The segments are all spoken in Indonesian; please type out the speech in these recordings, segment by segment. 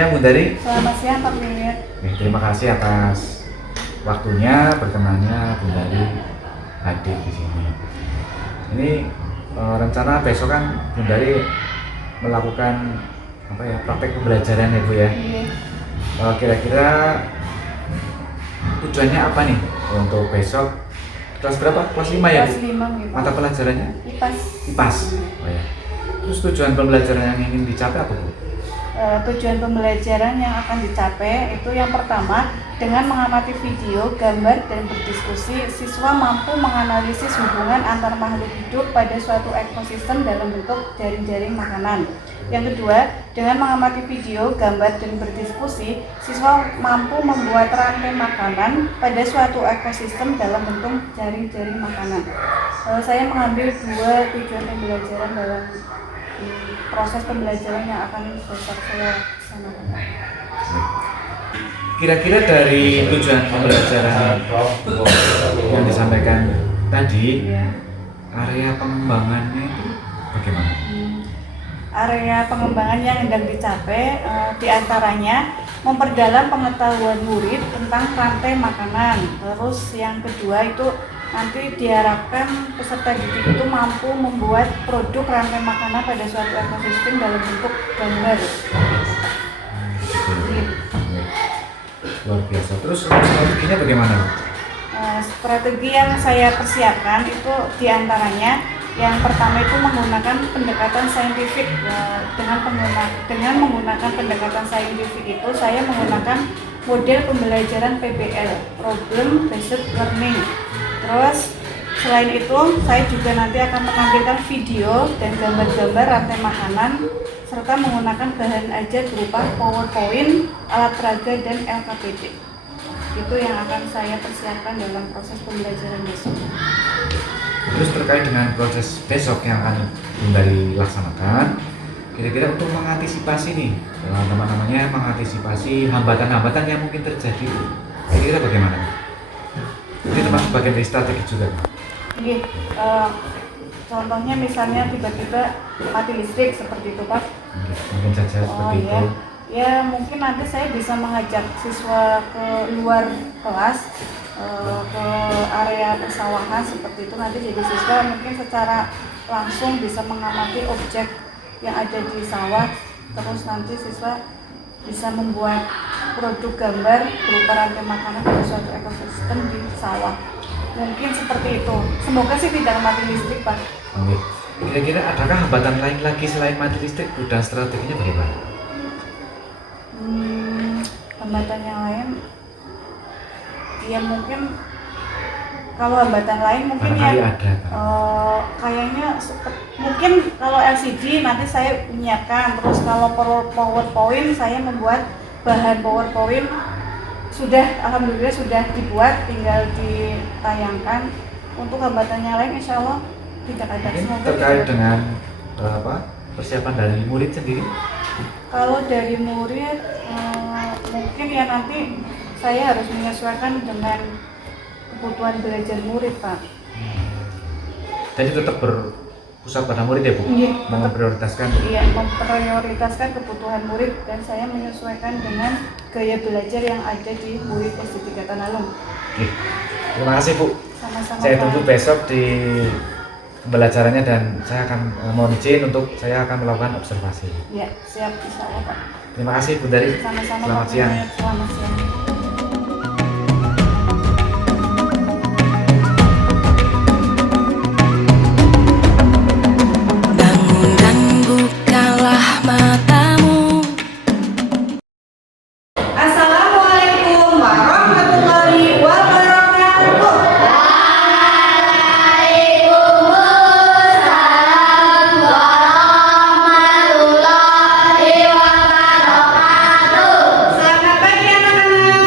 siang Bunda Dari. Selamat siang Pak Wiwit. Terima kasih atas waktunya, berkenannya Bunda Dari hadir di sini. Ini rencana besok kan Bunda Dari melakukan praktek pembelajaran ya Bu ya. Iya. Kira-kira tujuannya apa nih untuk besok? Kelas berapa? Kelas 5 ya? Kelas 5 gitu. Mata pelajarannya? IPAS. IPAS. Oh ya. Terus tujuan pembelajaran yang ingin dicapai apa Bu? Tujuan pembelajaran yang akan dicapai itu yang pertama, dengan mengamati video, gambar, dan berdiskusi, siswa mampu menganalisis hubungan antar makhluk hidup pada suatu ekosistem dalam bentuk jaring-jaring makanan. Yang kedua, dengan mengamati video, gambar, dan berdiskusi, siswa mampu membuat rantai makanan pada suatu ekosistem dalam bentuk jaring-jaring makanan. Saya mengambil 2 tujuan pembelajaran dalam proses pembelajaran yang akan besok saya laksanakan. Kira-kira dari tujuan pembelajaran yang disampaikan tadi, area pengembangannya itu bagaimana? Area pengembangan yang hendak dicapai diantaranya memperdalam pengetahuan murid tentang rantai makanan. Terus yang kedua itu nanti diharapkan peserta didik itu mampu membuat produk rantai makanan pada suatu ekosistem dalam bentuk gambar. Luar biasa. Terus strateginya bagaimana? Strategi yang saya persiapkan itu diantaranya yang pertama itu menggunakan pendekatan saintifik. Dengan menggunakan pendekatan saintifik itu saya menggunakan model pembelajaran PBL, Problem Based Learning. Terus selain itu saya juga nanti akan menampilkan video dan gambar-gambar rantai makanan serta menggunakan bahan ajar berupa PowerPoint, alat peraga, dan LKPD. Itu yang akan saya persiapkan dalam proses pembelajaran besok. Terus terkait dengan proses besok yang akan Bunda Dari laksanakan, kira-kira untuk mengantisipasi nih, teman-temannya mengantisipasi hambatan-hambatan yang mungkin terjadi, kira-kira bagaimana? Ini termasuk bagian dari strategi juga. Oke, contohnya misalnya tiba-tiba mati listrik seperti itu Pak. Mungkin saja seperti itu. Ya mungkin nanti saya bisa mengajak siswa ke luar kelas, ke area persawahan seperti itu. Nanti jadi siswa mungkin secara langsung bisa mengamati objek yang ada di sawah. Terus nanti siswa bisa membuat produk gambar berupa rantai makanan pada suatu ekosistem di sawah. Mungkin seperti itu. Semoga sih tidak mati listrik Pak. Oke. Kira-kira adakah hambatan lain lagi selain mati listrik dan strateginya bagaimana? Hambatan yang lain ya mungkin kalau hambatan lain mungkin ya kayaknya mungkin kalau LCD nanti saya menyiapkan, terus kalau PowerPoint saya membuat bahan PowerPoint alhamdulillah sudah dibuat, tinggal ditayangkan. Untuk hambatan yang lain insya Allah tidak ada. Mungkin terkait dengan persiapan dari murid sendiri? Kalau dari murid mungkin ya nanti saya harus menyesuaikan dengan kebutuhan belajar murid Pak. Jadi tetap berpusat pada murid ya Bu? Iya, memprioritaskan kebutuhan murid dan saya menyesuaikan dengan gaya belajar yang ada di murid SD 3 Tanalung. Oke. Terima kasih Bu. Sama-sama. Saya tunggu besok di pembelajarannya dan saya akan mohon izin untuk saya akan melakukan observasi. Ya, siap insya Allah Pak. Terima kasih Bu Dari. Sama-sama. Selamat siang. Selamat siang. Selamat pagi anak-anak.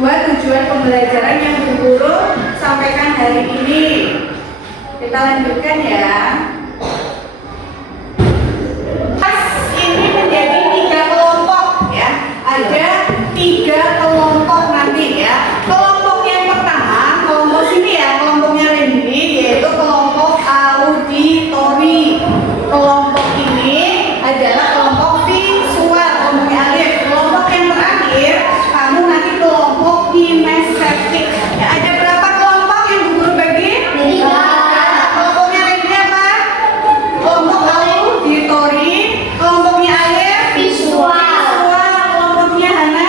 dua tujuan pembelajaran yang Bu Guru sampaikan hari ini. Kita lanjutkan ya. Ini menjadi 3 kelompok ya. Ada 3 kelompok nanti ya. Kelompok yang pertama, kelompok sini ya, kelompoknya Randy, yaitu kelompok auditori. Kelompok ini adalah kelompok visual, kelompoknya Alif. Kelompok yang terakhir, kamu nanti kelompok kinestetik. Ya, ada berapa kelompok yang Bu Guru bagi? 3. Kelompoknya Randy apa? Kelompok auditori. Kelompoknya Alif visual. Kelompoknya Hana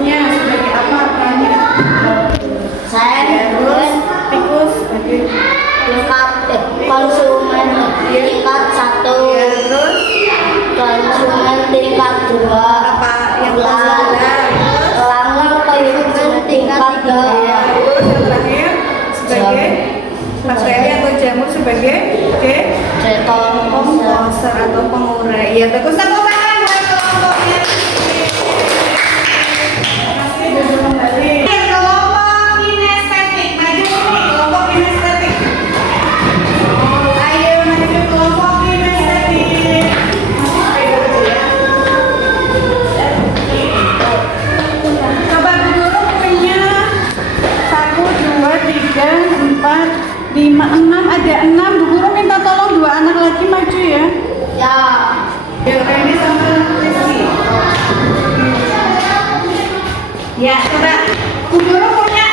Tikusnya sebagai apa perannya? Sen, Ya, terus tikus sebagai tingkat konsumen tingkat 1, ya, terus konsumen tingkat 2, apa yang konsumen? elang konsumen tingkat 3, Ya, terus yang terakhir sebagai bakteri atau jamur sebagai komposer atau pengurai. Ya, tepuk tangan buat kelompoknya. Masih duduk kembali. Kelompok kinestetik, maju sini kelompok kinestetik. Ayo maju kelompok kinestetik. Masih duduk ya. Coba dulu punya 1, 2, 3, 4, 5, 6, ada 6. Bu Guru minta tolong 2 anak lagi maju ya. ya. Yuk, Randy sama Rizky. Ya, coba. Bu Guru punya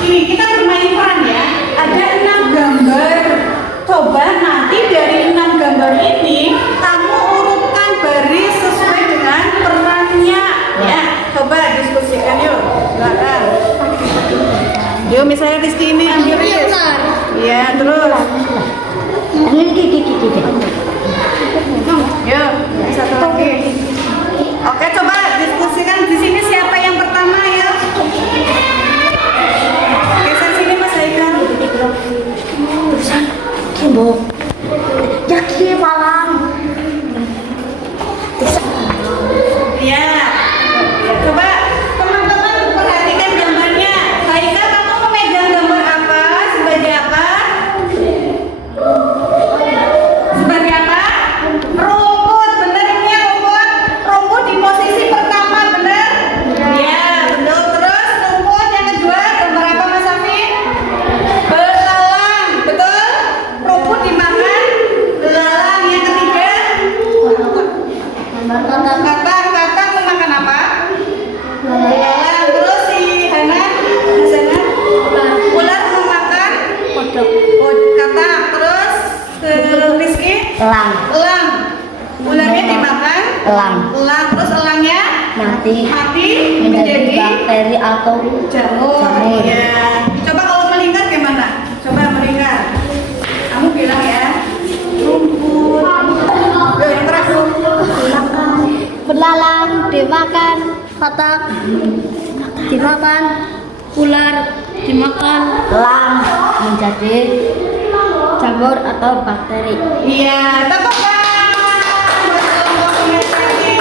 6. Ini kita bermain peran ya. Ada 6 gambar. Coba nanti dari 6 gambar ini kamu urutkan baris sesuai dengan perannya. Ya, coba diskusikan yuk. Silakan. Yuk, misalnya Rizky ini ambil Riz. Iya, terus. Yuk, satu lagi. Oke, coba diskusikan di sini siapa yang pertama ya. Geser sini Mas Haikal. Kimbo. Yaki malam. Iya. Coba teman-teman perhatikan gambarnya. Haikal, kamu memegang gambar apa? Sebagai apa? Sebagai apa? Rumput, bener ini ya, rumput. Rumput di posisi pertama, bener? Iya, betul. Terus rumput yang kedua, gambar apa Mas Safi? Belalang, betul? Rumput dimakan, belalang. Yang ketiga, kata memakan apa? Belalang. Terus si Hana, Mas Hana, ular memakan kata. Terus Rizky, Elang. elang. Ularnya dimakan. Elang. Elang. Terus elangnya Mati menjadi menjadi bakteri atau jamur. jamur. Iya. Coba kalau melingkar gimana? Coba melingkar. Kamu bilang ya. Rumput. Yuk, yang terakhir. Belalang dimakan katak, dimakan ular, dimakan elang menjadi jamur atau bakteri. Iya, tepuk tangan buat kelompok kinestetik.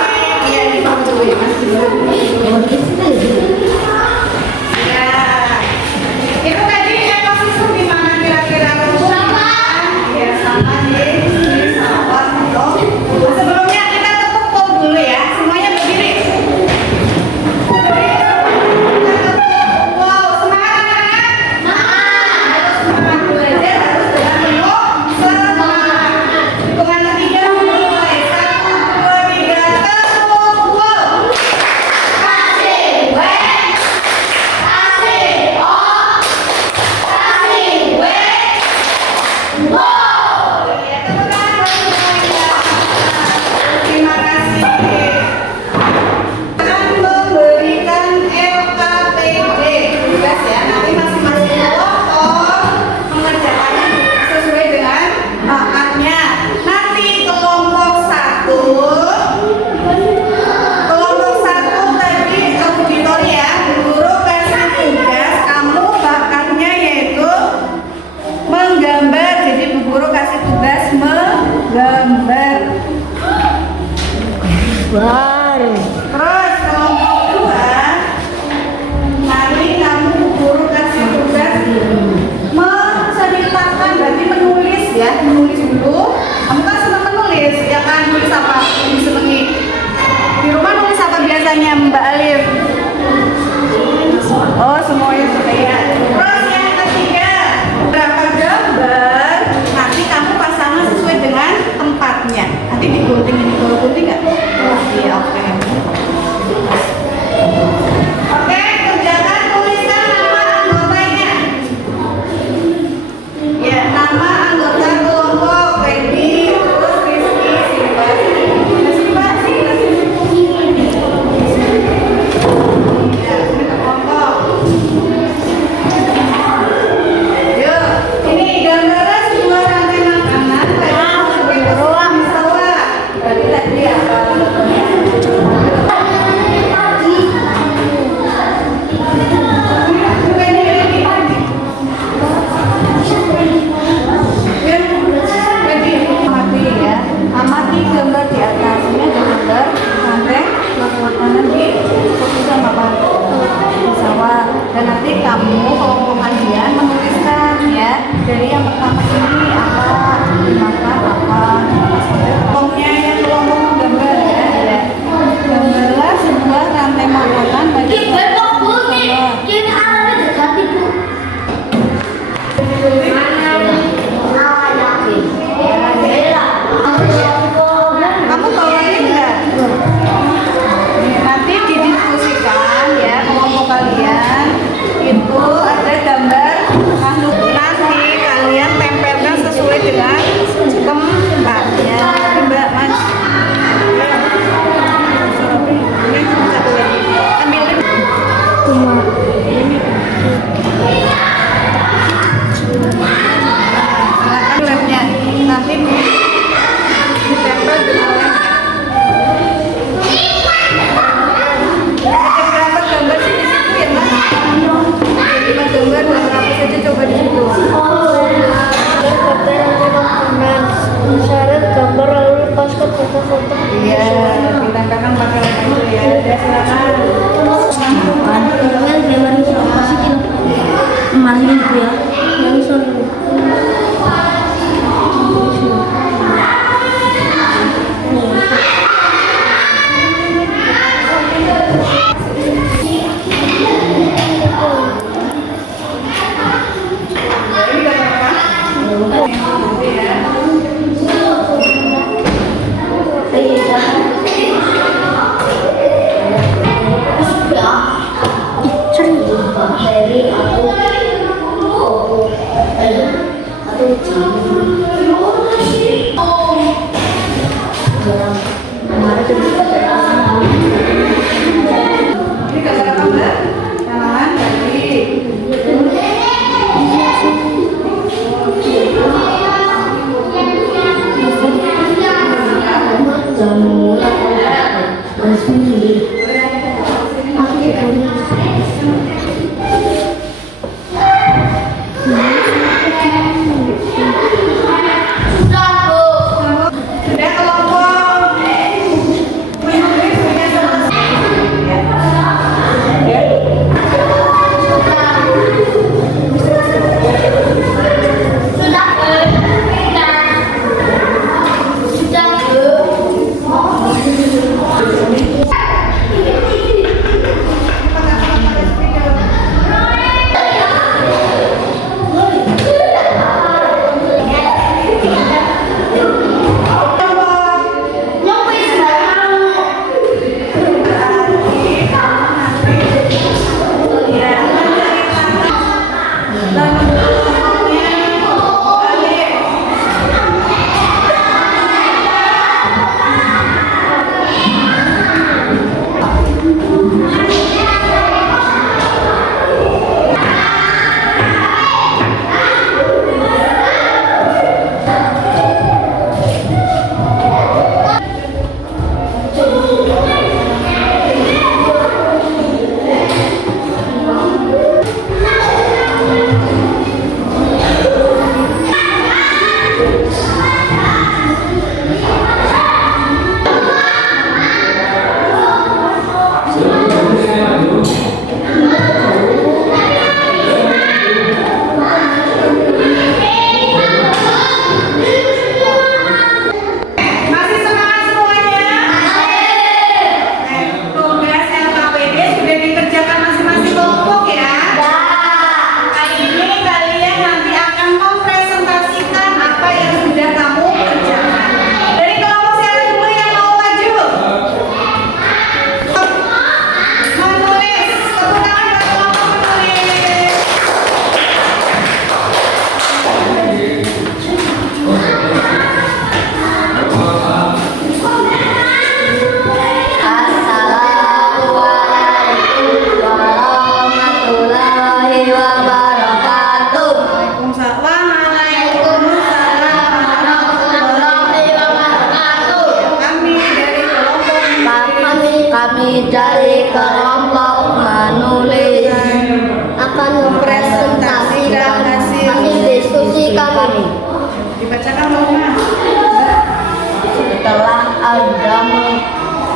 Iya, di bawah dulu ya, Mas. Iya. Itu tadi ekosistem di mana kira-kira rumput? Iya, sama nih. Ini sama dong. Sebelumnya kita tepuk tangan dulu ya. Semuanya berdiri. Wow, semangat anak-anak. Semangat belajar harus dengan penuh semangat. Hitungan ketiga mulai. 1, 2, 3, tepuk. Wow. Kasih W, kasih O, kasih W. Wow. Ya, tepuk tangan buat semuanya. Terima kasih. Akan memberikan LKPD tugas ya, nanti masing-masing kelompok mengerjakannya sesuai dengan bakatnya. Nanti kelompok satu tadi auditori ya, guru kasih tugas, kamu bakatnya yaitu menggambar. Jadi bu guru kasih tugas menggambar. Baru. Terus kelompok 2 nanti kamu guru kasih tugas menceritakan, berarti menulis ya, menulis dulu. Kamu kan senang menulis, ya kan? Nulis apa? Disenengi. Di rumah nulis apa biasanya Mbak Alif? Oh, semuanya sudah ya. Terus yang ketiga, berapa gambar? Nanti kamu pasangan sesuai dengan tempatnya. Nanti digunting ini, kalau gunting nggak? Iya, oke. Iya, ditempelkan pakai lem itu ya. Ya silakan. Masih gitu ya. Langsung. Ini gambar apa? Ini gambar apa, Mbak? Tanaman tadi. Sudah kelompok. Masih semangat semuanya? Tugas LKPD sudah dikerjakan masing-masing kelompok ya? Kali ini kalian nanti akan mempresentasikan apa yang sudah kamu kerjakan. Dari kelompok siapa dulu yang mau maju? Menulis. Tepuk tangan buat kelompok menulis. Assalamualaikum warahmatullahi wabarakatuh. Waalaikumsalam warahmatullahi wabarakatuh. Kami dari kelompok Kami dari kelompok menulis akan mempresentasikan hasil diskusi kami. dibacakan Mama. Setelah Anda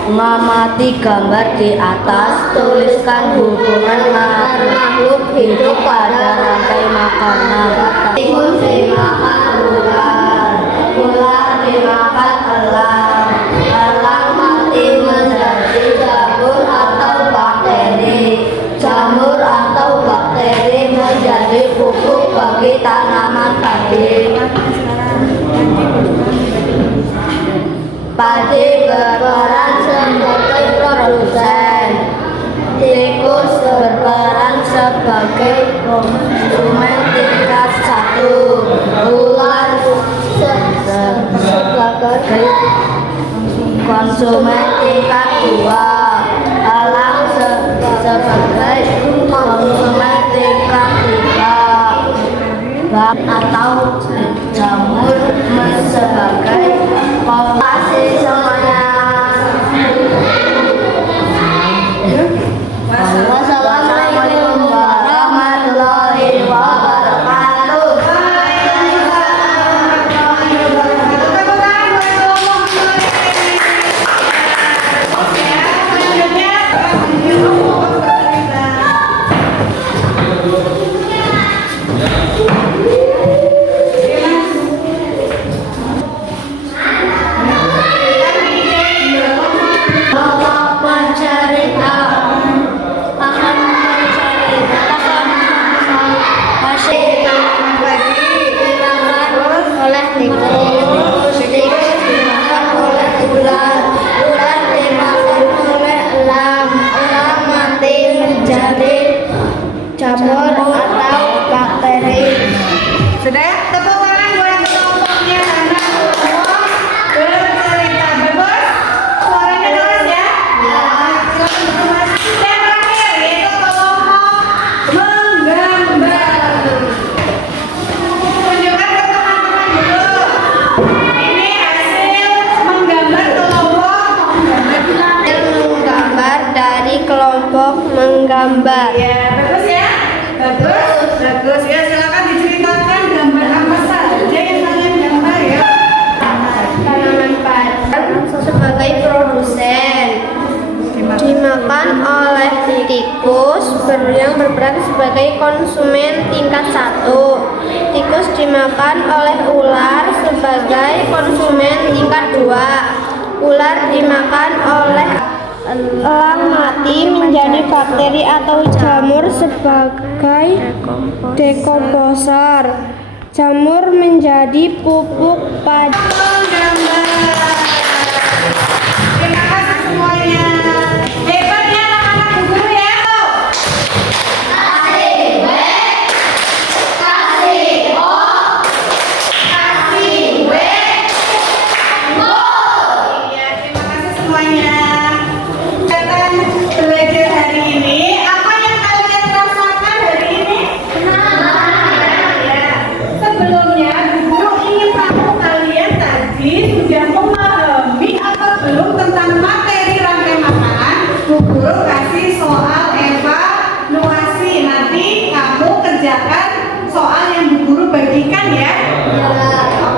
mengamati gambar di atas, tuliskan hubungan makhluk hidup pada rantai makanan. Tikus dimakan ular, ular dimakan elang, elang mati menjadi jamur atau bakteri, jamur atau bakteri menjadi pupuk bagi tanaman padi. Padi berperan sebagai produsen, tikus berperan sebagai konsumen tingkat 1, ular sebagai konsumen tingkat 2, elang sebagai konsumen tingkat 3, atau jamur sebagai populasi semuanya. Wassalamualaikum warahmatullahi wabarakatuh. Tepuk tangan buat kelompok menulis. menggambar. Ya, bagus ya? Bagus ya. Silakan diceritakan gambar apa saja yang kalian gambar ya. Tanaman padang sebagai produsen dimakan oleh tikus yang berperan sebagai konsumen tingkat 1. Tikus dimakan oleh ular sebagai konsumen tingkat 2. Ular dimakan oleh elang mati menjadi bakteri atau jamur sebagai dekomposer. Jamur menjadi pupuk pada Terima kasih semuanya. Hebat ya anak-anak Bu Guru ya. Iya, terima kasih semuanya. Kita belajar hari ini. Apa yang kalian rasakan hari ini? Ya. Sebelumnya, Bu Guru ingin tahu kalian tadi sudah memahami atau belum tentang materi rantai makanan. Bu Guru kasih soal evaluasi. Nanti kamu kerjakan soal yang Bu Guru bagikan ya.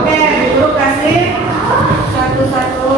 Oke, Bu Guru kasih satu-satu.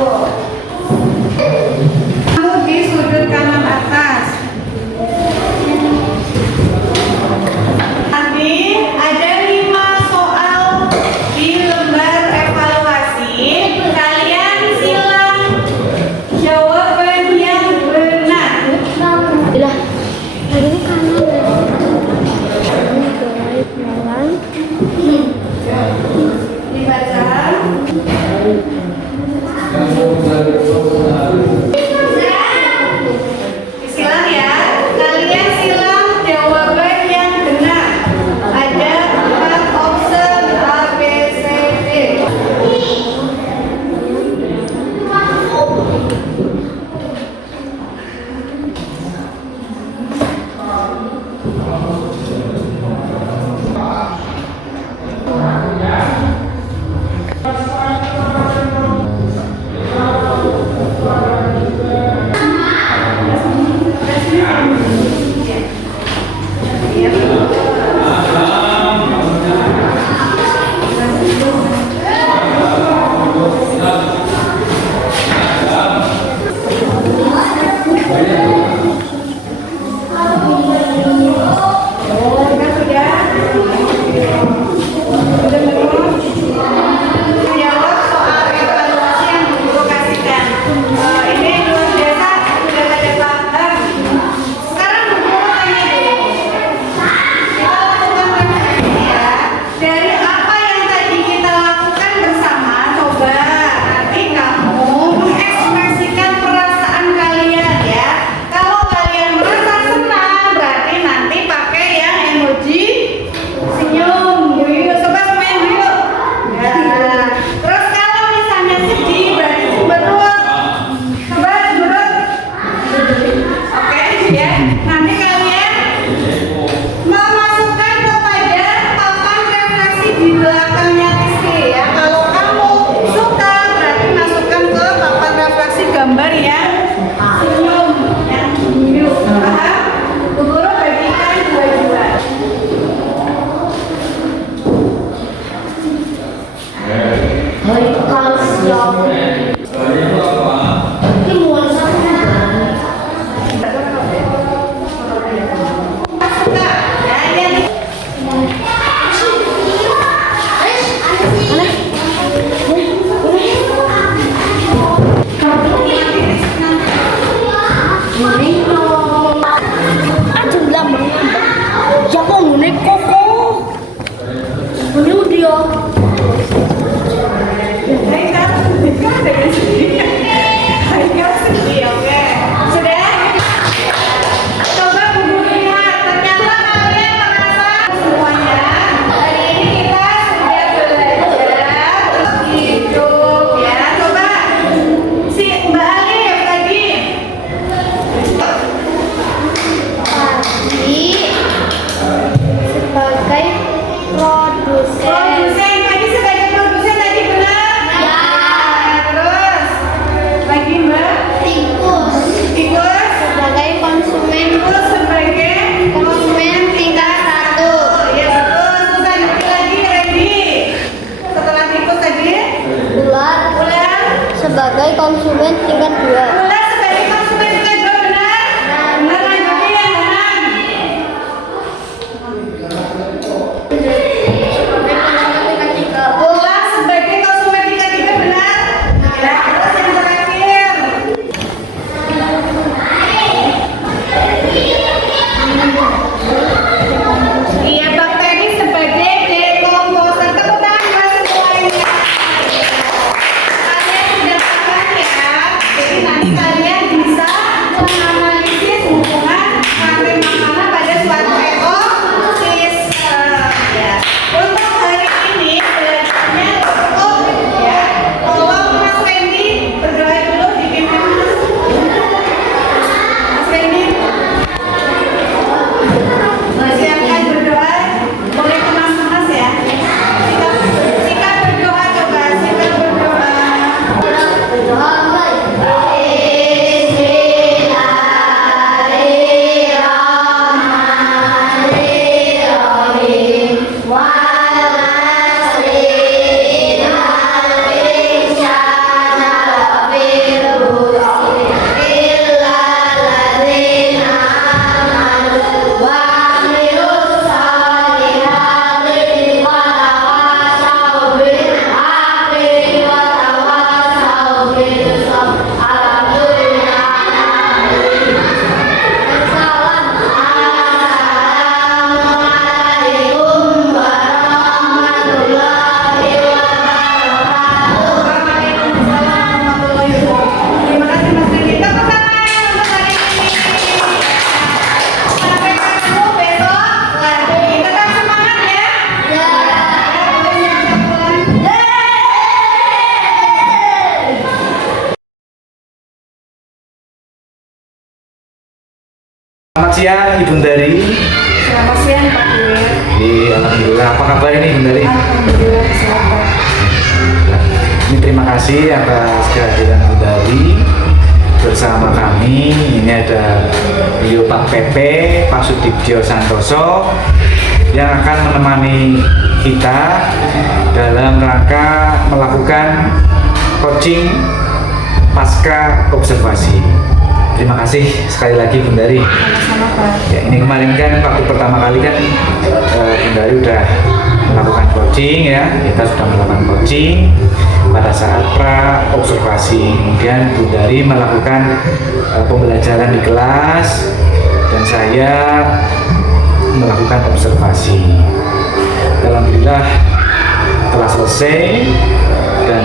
Selamat siang Ibu Dari. Selamat siang Pak Dewi. Alhamdulillah. Apa kabar ini Ibu Dari? Alhamdulillah sehat Pak. Ini terima kasih atas kehadiran Ibu Dari bersama kami. Ini ada beliau Pak Pepe, Pak Sudibyo Santoso yang akan menemani kita dalam rangka melakukan coaching pasca observasi. Terima kasih sekali lagi Bunda Dari. Sama-sama Pak. Ya, ini kemarin kan waktu pertama kali kan Bunda Dari udah melakukan coaching ya. Kita sudah melakukan coaching pada saat pra observasi. Kemudian Bunda Dari melakukan pembelajaran di kelas dan saya melakukan observasi. Alhamdulillah telah selesai dan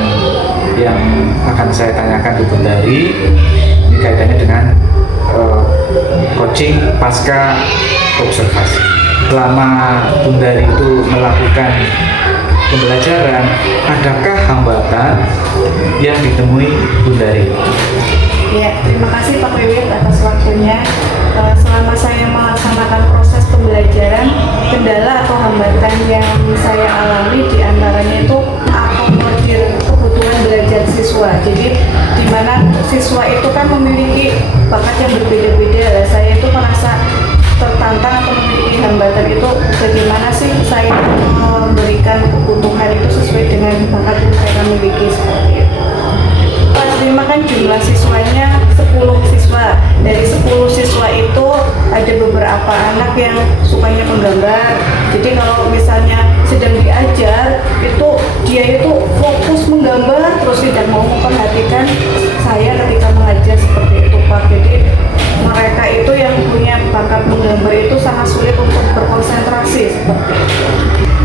yang akan saya tanyakan ke Bunda Dari ini kaitannya dengan coaching pasca observasi. Selama Bunda Dari itu melakukan pembelajaran, adakah hambatan yang ditemui Bunda Dari? Ya, terima kasih Pak Wiwit atas waktunya. Selama saya melaksanakan proses pembelajaran, kendala atau hambatan yang saya alami diantaranya itu akomodir kebutuhan belajar siswa. Jadi, di mana siswa itu kan memiliki bakat yang berbeda-beda. Saya itu merasa tertantang atau memiliki hambatan itu bagaimana sih saya memberikan kebutuhan itu sesuai dengan bakat yang mereka miliki seperti itu. Pas kan jumlah siswanya 10 siswa. Dari 10 siswa itu ada beberapa anak yang sukanya menggambar. Jadi kalau misalnya sedang diajar, itu dia itu fokus menggambar terus tidak mau memperhatikan saya ketika mengajar seperti itu Pak. Jadi mereka itu yang punya bakat menggambar itu sangat sulit untuk berkonsentrasi seperti itu.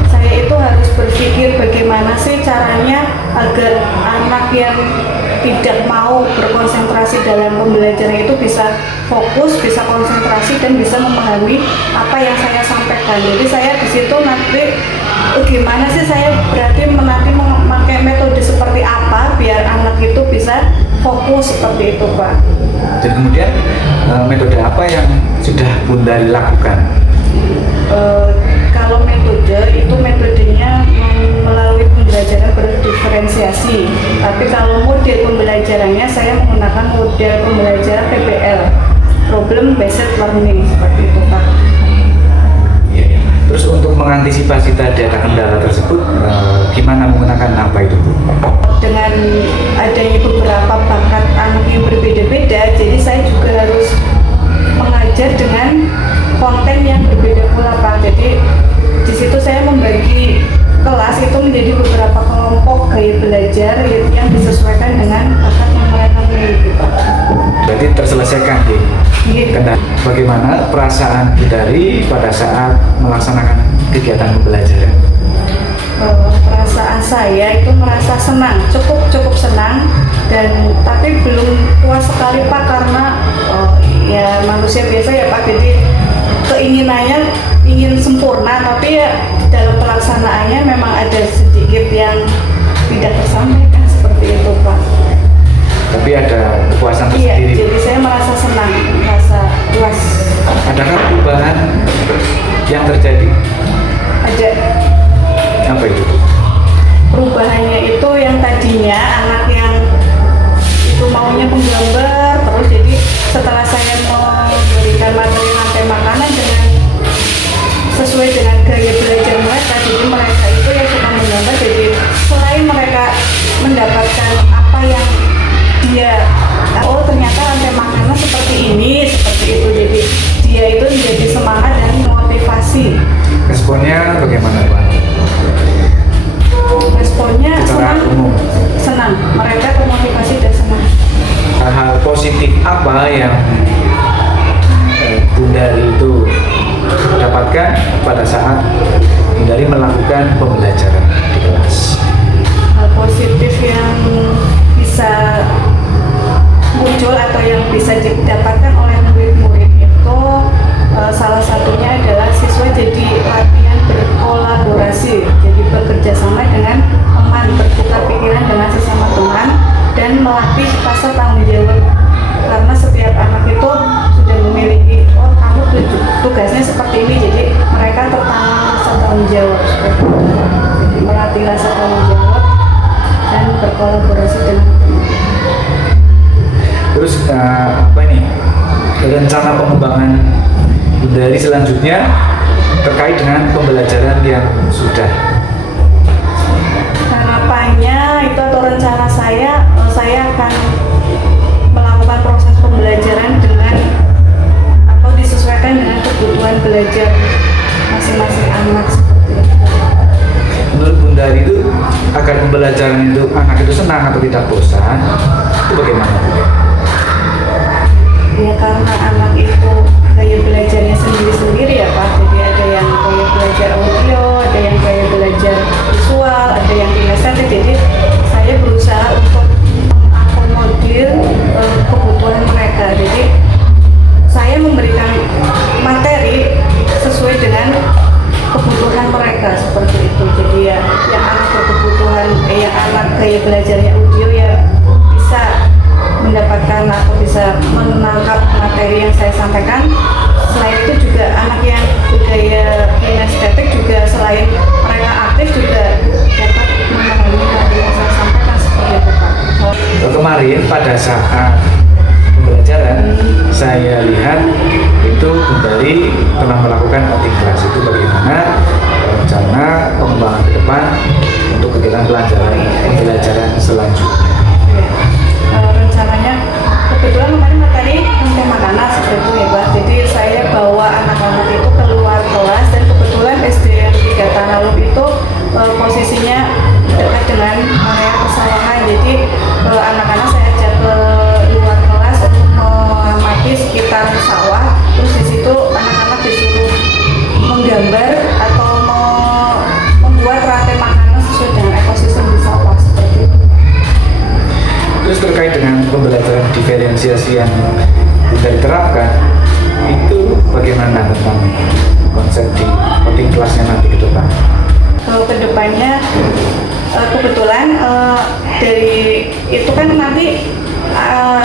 Saya itu harus berpikir bagaimana sih caranya agar anak yang tidak mau berkonsentrasi dalam pembelajaran itu bisa fokus, bisa konsentrasi dan bisa memahami apa yang saya sampaikan. Jadi saya di situ nanti gimana sih saya berarti nanti memakai metode seperti apa biar anak itu bisa fokus seperti itu Pak. Dan kemudian metode apa yang sudah Bunda Dari lakukan? Kalau metode itu metodenya melalui pembelajaran berdiferensiasi. Tapi kalau model pembelajarannya saya menggunakan model pembelajaran PBL, Problem Based Learning seperti itu Pak. Ya, ya. Terus untuk mengantisipasi tadi ada kendala tersebut, gimana menggunakan apa itu Bu? Dengan adanya beberapa bakat anak yang berbeda-beda, jadi saya juga harus mengajar dengan konten yang berbeda pula Pak. Jadi di situ saya membagi kelas itu menjadi beberapa kelompok gaya belajar yang disesuaikan dengan bakat yang mereka miliki Pak. Berarti terselesaikan di kendala. Bagaimana perasaan Bunda Dari pada saat melaksanakan kegiatan pembelajaran? Perasaan saya itu merasa senang, cukup senang, dan tapi belum puas sekali Pak karena ya manusia biasa ya Pak. Jadi keinginannya ingin sempurna, tapi ya dalam pelaksanaannya memang ada sedikit yang tidak tersampaikan seperti itu Pak. Tapi ada kepuasan Iya, tersendiri. jadi saya merasa senang, merasa puas. Adakah perubahan yang terjadi? Ada. Apa itu? Perubahannya itu yang tadinya anak yang itu maunya penggambar terus, jadi setelah saya memberikan materi rantai makanan dengan sesuai dengan gaya belajar mereka, jadi mereka itu yang suka menggambar. Jadi selain mereka mendapatkan apa yang dia ternyata rantai makanan seperti ini, seperti itu, jadi dia itu menjadi semangat dan motivasi. Responnya bagaimana Pak? Responnya Secara senang, umum. senang. Mereka termotivasi dan senang. Hal-hal positif apa yang Bunda Dari itu dapatkan pada saat Bunda Dari melakukan pembelajaran di kelas? Hal positif yang bisa muncul atau yang bisa didapatkan oleh murid-murid itu salah satunya adalah siswa jadi latihan berkolaborasi, jadi bekerja sama dengan teman, bertukar pikiran dengan sesama teman, dan melatih rasa tanggung jawab. Karena setiap anak itu sudah memiliki, oh kamu rencana pengembangan dari selanjutnya terkait dengan pembelajaran yang sudah? Harapannya itu atau rencana saya akan melakukan proses pembelajaran dengan atau disesuaikan dengan kebutuhan belajar masing-masing anak seperti itu. Menurut Bunda itu agar pembelajaran itu anak itu senang atau tidak bosan, itu bagaimana? Ya karena anak itu gaya belajarnya sendiri-sendiri ya Pak. Jadi ada yang gaya belajar audio, ada yang gaya belajar visual, ada yang kinestetik. Jadi saya berusaha untuk mengakomodir kebutuhan mereka. Jadi saya memberikan materi sesuai dengan kebutuhan mereka seperti itu. Jadi ya yang anak berkebutuhan, yang anak gaya belajarnya audio ya bisa mendapatkan atau bisa menangkap materi yang saya sampaikan. Selain itu juga anak yang gaya kinestetik juga selain mereka aktif juga dapat memahami materi yang saya sampaikan seperti itu Pak. Kemarin pada saat pembelajaran saya lihat itu kembali telah melakukan outing kelas. Itu bagaimana rencana pengembangan ke depan untuk kegiatan pembelajaran selanjutnya. Rencananya kebetulan kemarin materi tentang makanan seperti itu ya Pak. Jadi saya bawa anak-anak itu keluar kelas dan kebetulan SD yang 3 Tanalum itu posisinya dekat dengan area persawahan. Jadi anak-anak saya ajak ke luar kelas untuk mengamati sekitar sawah. Terus di situ anak-anak disuruh menggambar atau membuat rantai makanan sesuai dengan ekosistem di sawah seperti itu. Terus terkait dengan pembelajaran diferensiasi yang sudah diterapkan, itu bagaimana tentang konsep di outing kelasnya nanti ke depan? Kalau ke depannya kebetulan dari itu kan nanti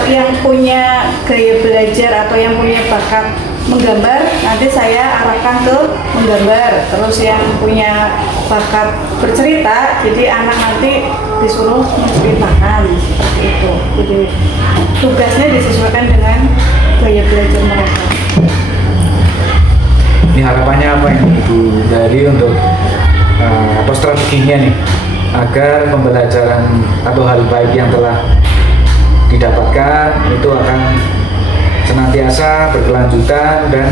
yang punya gaya belajar atau yang punya bakat menggambar nanti saya arahkan ke menggambar. Terus yang punya bakat bercerita, jadi anak nanti disuruh menceritakan seperti itu. Jadi tugasnya disesuaikan dengan gaya belajar mereka. Ini harapannya apa ini Ibu dari untuk atau strateginya nih agar pembelajaran atau hal baik yang telah didapatkan itu akan senantiasa berkelanjutan dan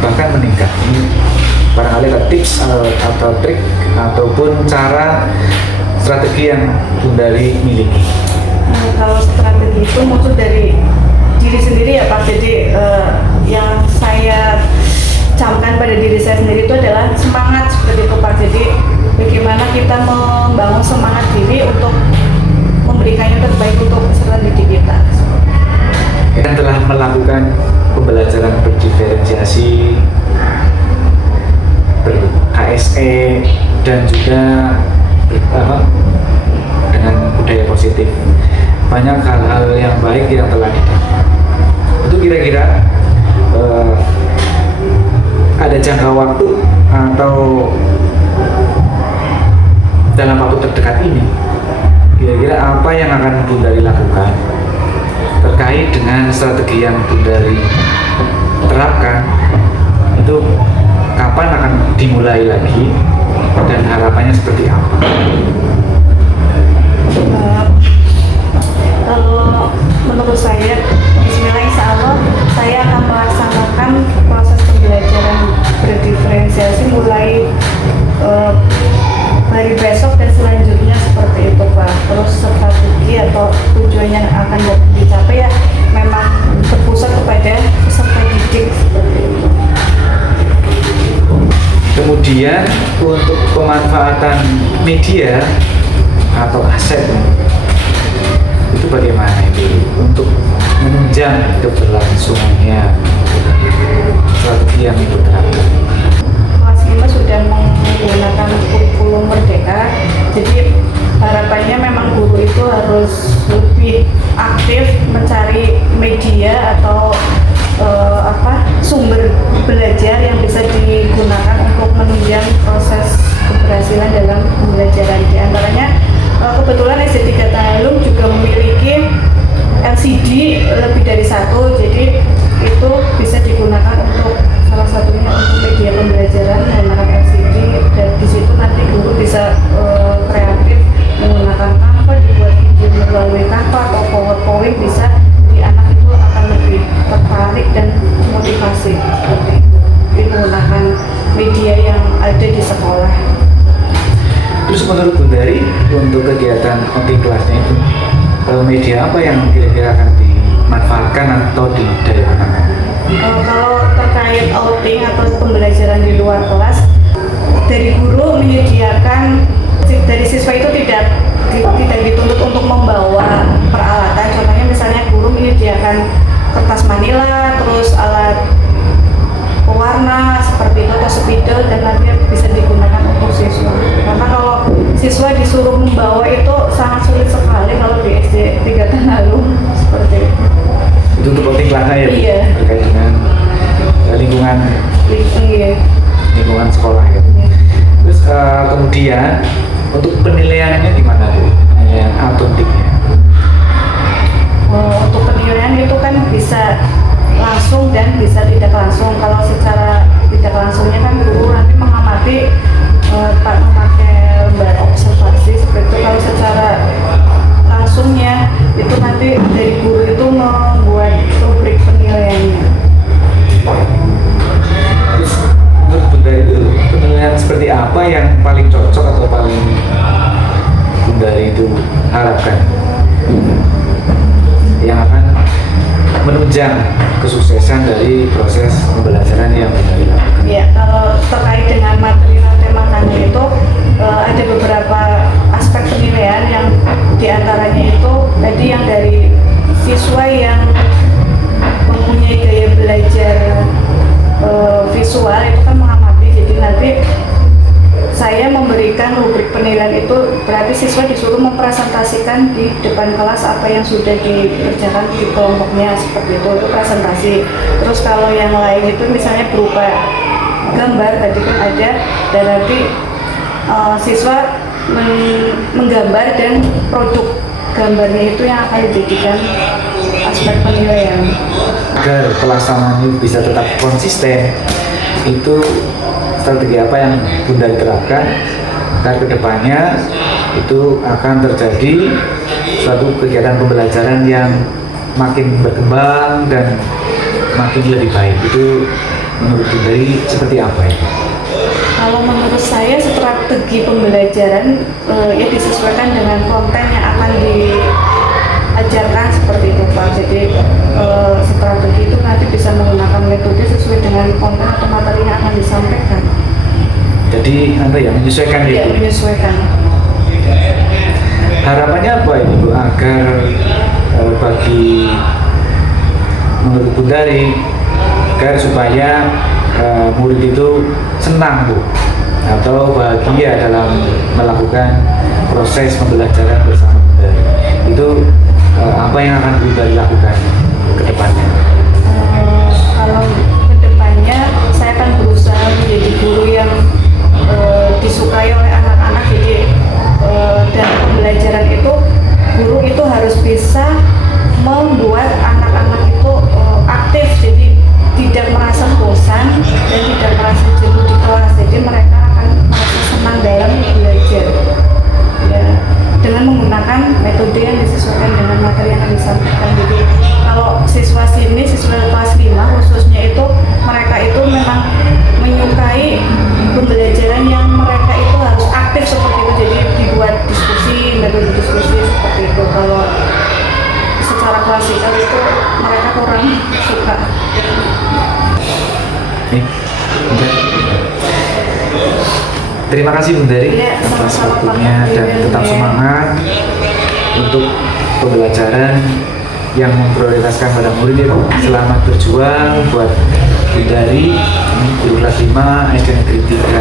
bahkan meningkat. Ini barangkali ada tips atau trik ataupun cara strategi yang Bundari miliki. Kalau strategi itu muncul dari diri sendiri ya Pak. Jadi yang saya camkan pada diri saya sendiri itu adalah semangat seperti itu Pak. Jadi bagaimana kita membangun semangat diri untuk memberikan yang terbaik untuk peserta didik kita. Kita telah melakukan pembelajaran berdiferensiasi, ber-KSE dan juga dengan budaya positif. Banyak hal-hal yang baik yang telah didapat. Itu kira-kira ada jangka waktu atau dalam waktu terdekat ini kira-kira apa yang akan Bundari lakukan terkait dengan strategi yang Bundari terapkan, itu kapan akan dimulai lagi dan harapannya seperti apa? Kalau menurut saya, bismillah insya Allah saya akan melaksanakan proses pembelajaran berdiferensiasi mulai hari besok dan selanjutnya seperti itu Pak. Terus strategi atau tujuan yang akan dicapai ya memang terpusat kepada peserta didik seperti itu. Kemudian untuk pemanfaatan media atau aset itu bagaimana Ibu untuk menunjang keberlangsungannya strategi yang Ibu terapkan? Kelas 5 sudah menggunakan kurikulum merdeka, jadi harapannya memang guru itu harus lebih aktif mencari media atau sumber belajar yang bisa digunakan untuk menunjang proses keberhasilan dalam pembelajaran. Di antaranya kebetulan SD 3 Tanalum juga memiliki LCD lebih dari satu, jadi itu kegiatan outing kelasnya itu media apa yang kira-kira akan dimanfaatkan atau didayakan? Kalau terkait outing atau pembelajaran di luar kelas, dari guru menyediakan, dari siswa itu tidak dituntut untuk membawa peralatan. Contohnya misalnya guru menyediakan kertas manila, terus alat pewarna seperti itu atau spidol, dan nanti bisa digunakan untuk siswa. Karena kalau siswa disuruh membawa itu sangat sulit sekali kalau di SD 3 tahun lalu seperti itu. Itu untuk outing kelasnya ya? Iya. Terkait dengan lingkungan Iya. lingkungan sekolah ya. Terus kemudian untuk penilaiannya gimana Bu? Penilaian autentiknya? Untuk penilaian itu kan bisa langsung dan bisa tidak langsung. Kalau secara tidak langsungnya kan guru nanti mengamati memakai lembar observasi seperti itu. Kalau secara langsungnya itu nanti dari guru itu membuat rubrik penilaiannya. Terus menurut Bunda itu penilaian seperti apa yang paling cocok atau paling Bunda itu harapkan yang akan menunjang kesuksesan dari proses pembelajaran yang Bunda lakukan? Ya, kalau terkait dengan materi temakannya itu ada beberapa aspek penilaian yang diantaranya itu tadi yang dari siswa yang mempunyai gaya belajar visual itu kan mengamati. Jadi nanti saya memberikan rubrik penilaian itu berarti siswa disuruh mempresentasikan di depan kelas apa yang sudah dikerjakan di kelompoknya seperti itu presentasi. Terus kalau yang lain itu misalnya berupa gambar tadi kan ada, dan nanti siswa menggambar dan produk gambarnya itu yang akan dijadikan aspek penilaian. Agar pelaksanaan bisa tetap konsisten, itu strategi apa yang Bunda terapkan agar kedepannya itu akan terjadi suatu kegiatan pembelajaran yang makin berkembang dan makin lebih baik? Itu menurut Bunda seperti apa ya? Kalau menurut saya strategi pembelajaran ya disesuaikan dengan konten yang akan diajarkan seperti itu Pak. Jadi strategi itu nanti bisa menggunakan metode sesuai dengan konten atau materi yang akan disampaikan. Jadi apa ya, menyesuaikan Ya, itu? menyesuaikan. Harapannya apa ini Bu agar bagi menurut Bunda agar supaya murid itu senang Bu atau bahagia dalam melakukan proses pembelajaran bersama Bunda, itu apa yang akan Bunda lakukan ke depannya? Kalau kedepannya saya akan berusaha menjadi guru yang disukai oleh anak-anak. Jadi dalam pembelajaran itu guru itu harus bisa membuat anak-anak itu aktif, jadi tidak merasa bosan dan tidak merasa jenuh di kelas. Jadi mereka akan merasa senang dalam belajar ya, dengan menggunakan metode yang disesuaikan dengan materi yang disampaikan. Jadi kalau siswa kelas 5 khususnya itu mereka itu memang menyukai pembelajaran yang mereka itu harus aktif seperti itu. Jadi dibuat diskusi, metode diskusi seperti itu. Kalau secara klasikal itu mereka kurang suka. Terima kasih Bunda Ya, atas sama-sama, waktunya Pak. dan tetap Ya. semangat untuk pembelajaran yang memprioritaskan pada murid ya Bu. Selamat berjuang buat Bunda, guru kelas 5 SD Negeri 3